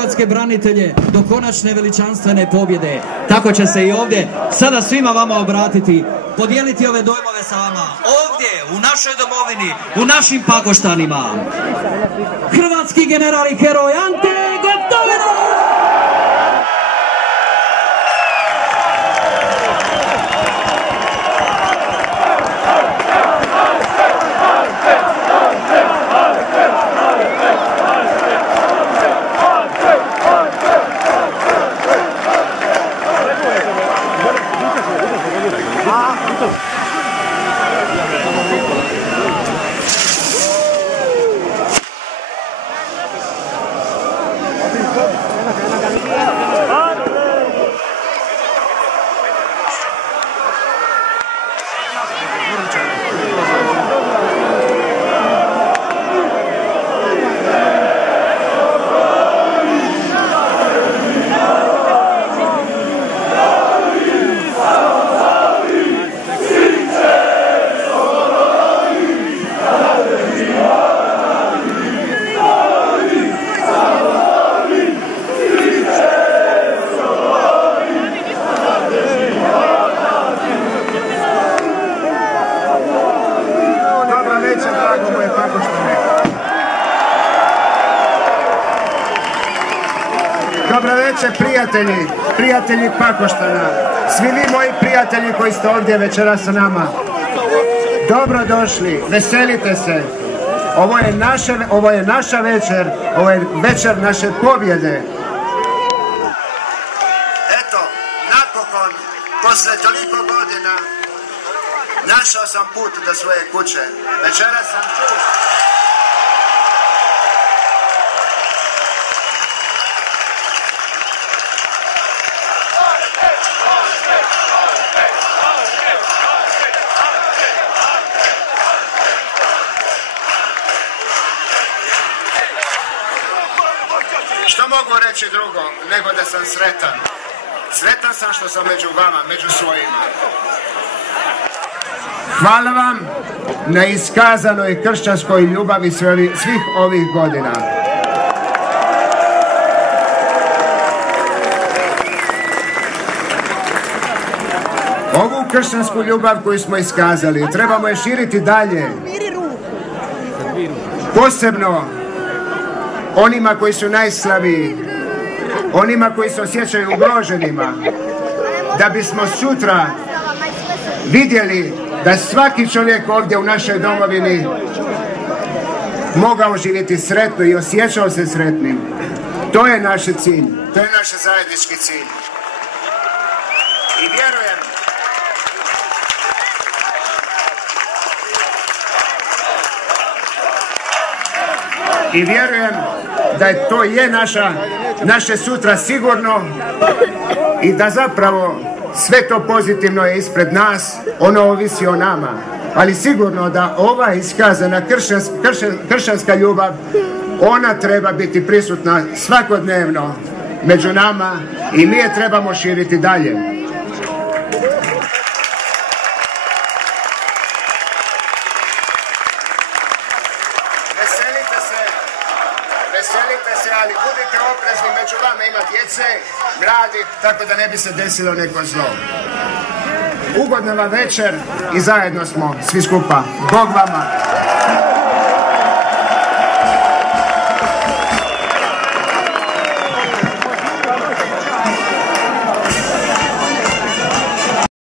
hrvatske branitelje do konačne veličanstvene pobjede. Tako će se i ovdje sada svima vama obratiti, podijeliti ove dojmove sa vama. Ovdje, u našoj domovini, u našim Pakoštanima. Hrvatski general i heroj Ante Gotovina! Dobro večer, prijatelji Pakoštana, svi vi moji prijatelji koji ste ovdje večeras sa nama. Dobro došli, veselite se. Ovo je naša večer, ovo je večer naše pobjede. Eto, napokon, posle toliko godina, našao sam put do svoje kuće. Večeras sam čuo. Što mogu reći drugo, nego da sam sretan. Sretan sam što sam među vama, među svojima. Hvala vam na iskazanoj kršćanskoj ljubavi svih ovih godina. Ovu kršćansku ljubav koju smo iskazali trebamo je širiti dalje. Posebno onima koji su najslabiji, onima koji se osjećaju ugroženima, da bismo sutra vidjeli da svaki čovjek ovdje u našoj domovini mogao živjeti sretno i osjećao se sretnim. To je naš cilj, to je naš zajednički cilj. I vjerujem da to je naše sutra sigurno i da zapravo sve to pozitivno je ispred nas, ono ovisi o nama. Ali sigurno da ova iskazana kršćanska ljubav, ona treba biti prisutna svakodnevno među nama i mi je trebamo širiti dalje. Veselite se, ali budite oprezni, među vama ima djece, mladih, tako da ne bi se desilo neko zlo. Ugodna vam večer i zajedno smo svi skupa. Bog vama!